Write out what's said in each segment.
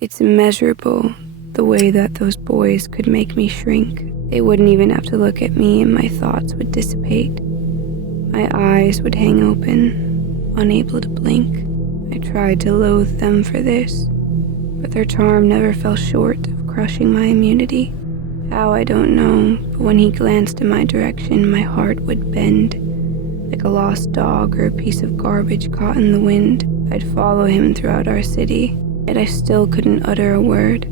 It's immeasurable, the way that those boys could make me shrink. They wouldn't even have to look at me and my thoughts would dissipate. My eyes would hang open, unable to blink. I tried to loathe them for this, but their charm never fell short of crushing my immunity. How, I don't know, but when he glanced in my direction, my heart would bend. Like a lost dog or a piece of garbage caught in the wind, I'd follow him throughout our city, yet I still couldn't utter a word.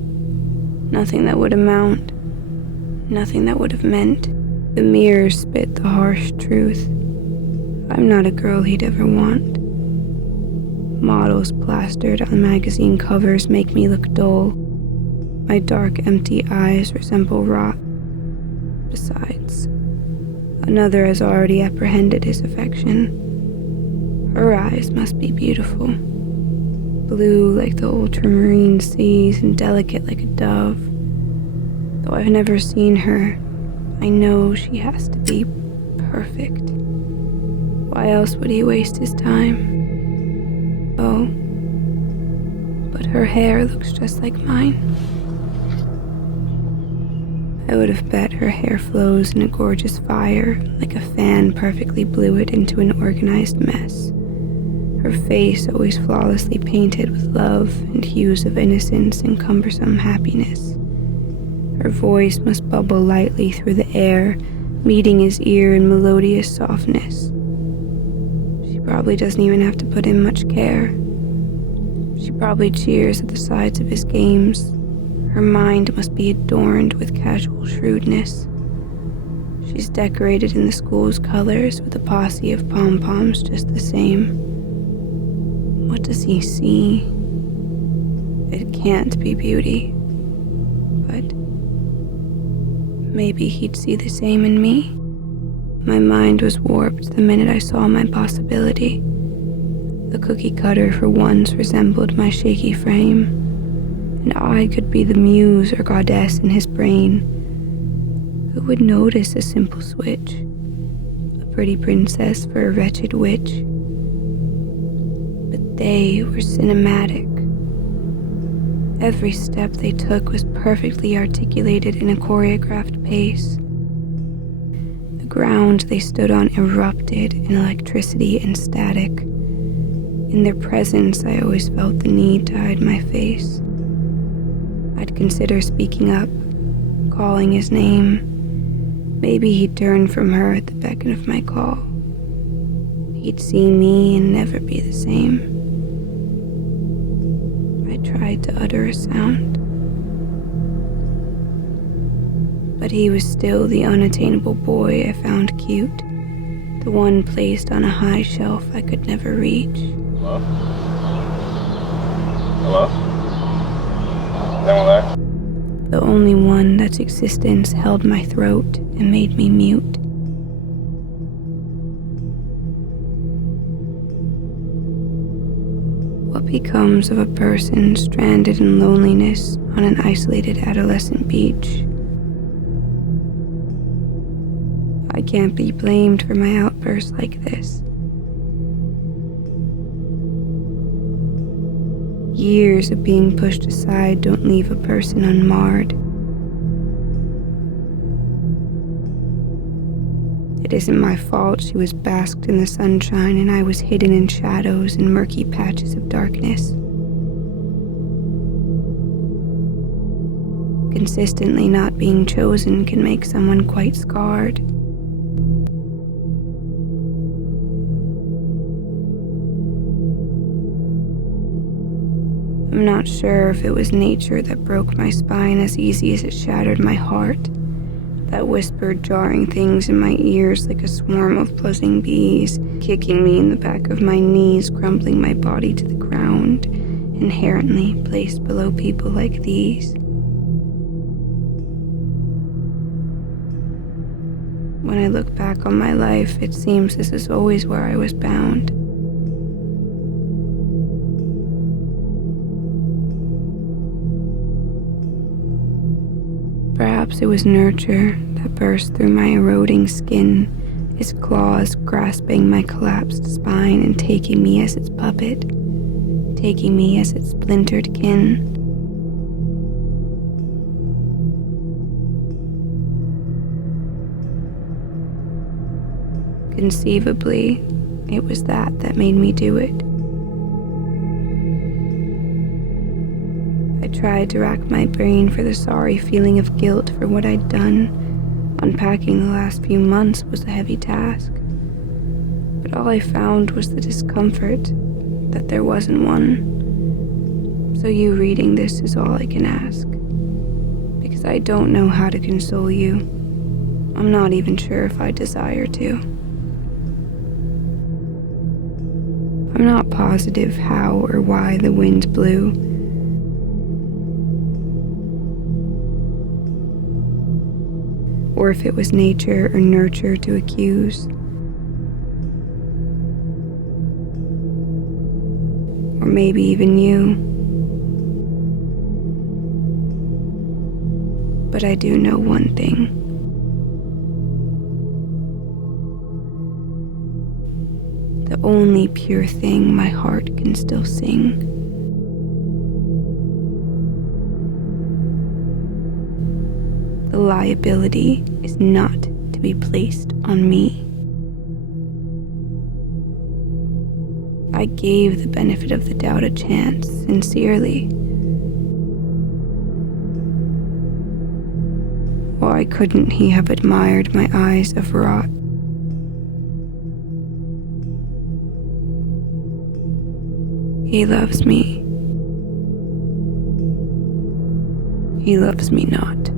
Nothing that would amount, nothing that would have meant. The mirror spit the harsh truth. I'm not a girl he'd ever want. Models plastered on magazine covers make me look dull. My dark, empty eyes resemble rot. Besides, another has already apprehended his affection. Her eyes must be beautiful. Blue like the ultramarine seas and delicate like a dove. Though I've never seen her, I know she has to be perfect. Why else would he waste his time? Oh, but her hair looks just like mine. I would have bet her hair flows in a gorgeous fire, like a fan perfectly blew it into an organized mess. Her face always flawlessly painted with love and hues of innocence and cumbersome happiness. Her voice must bubble lightly through the air, meeting his ear in melodious softness. She probably doesn't even have to put in much care. She probably cheers at the sides of his games. Her mind must be adorned with casual shrewdness. She's decorated in the school's colors with a posse of pom-poms just the same. What does he see? It can't be beauty. But maybe he'd see the same in me. My mind was warped the minute I saw my possibility. The cookie cutter for once resembled my shaky frame, and I could be the muse or goddess in his brain. Who would notice a simple switch? A pretty princess for a wretched witch? But they were cinematic. Every step they took was perfectly articulated in a choreographed pace. The ground they stood on erupted in electricity and static. In their presence, I always felt the need to hide my face. I'd consider speaking up, calling his name. Maybe he'd turn from her at the beckon of my call. He'd see me and never be the same. I tried to utter a sound, but he was still the unattainable boy I found cute, the one placed on a high shelf I could never reach. Hello? Hello? Is anyone there? The only one that's existence held my throat and made me mute. What becomes of a person stranded in loneliness on an isolated adolescent beach? I can't be blamed for my outbursts like this. Years of being pushed aside don't leave a person unmarred. It isn't my fault she was basked in the sunshine and I was hidden in shadows and murky patches of darkness. Consistently not being chosen can make someone quite scarred. I'm not sure if it was nature that broke my spine as easy as it shattered my heart, that whispered jarring things in my ears like a swarm of buzzing bees, kicking me in the back of my knees, crumbling my body to the ground, inherently placed below people like these. When I look back on my life, it seems this is always where I was bound. Perhaps it was nurture that burst through my eroding skin, its claws grasping my collapsed spine and taking me as its puppet, taking me as its splintered kin. Conceivably, it was that made me do it. I tried to rack my brain for the sorry feeling of guilt for what I'd done. Unpacking the last few months was a heavy task. But all I found was the discomfort that there wasn't one. So you reading this is all I can ask. Because I don't know how to console you. I'm not even sure if I desire to. I'm not positive how or why the wind blew. Or if it was nature or nurture to accuse. Or maybe even you. But I do know one thing. The only pure thing my heart can still sing. The liability is not to be placed on me. I gave the benefit of the doubt a chance, sincerely. Why couldn't he have admired my eyes of rot? He loves me. He loves me not.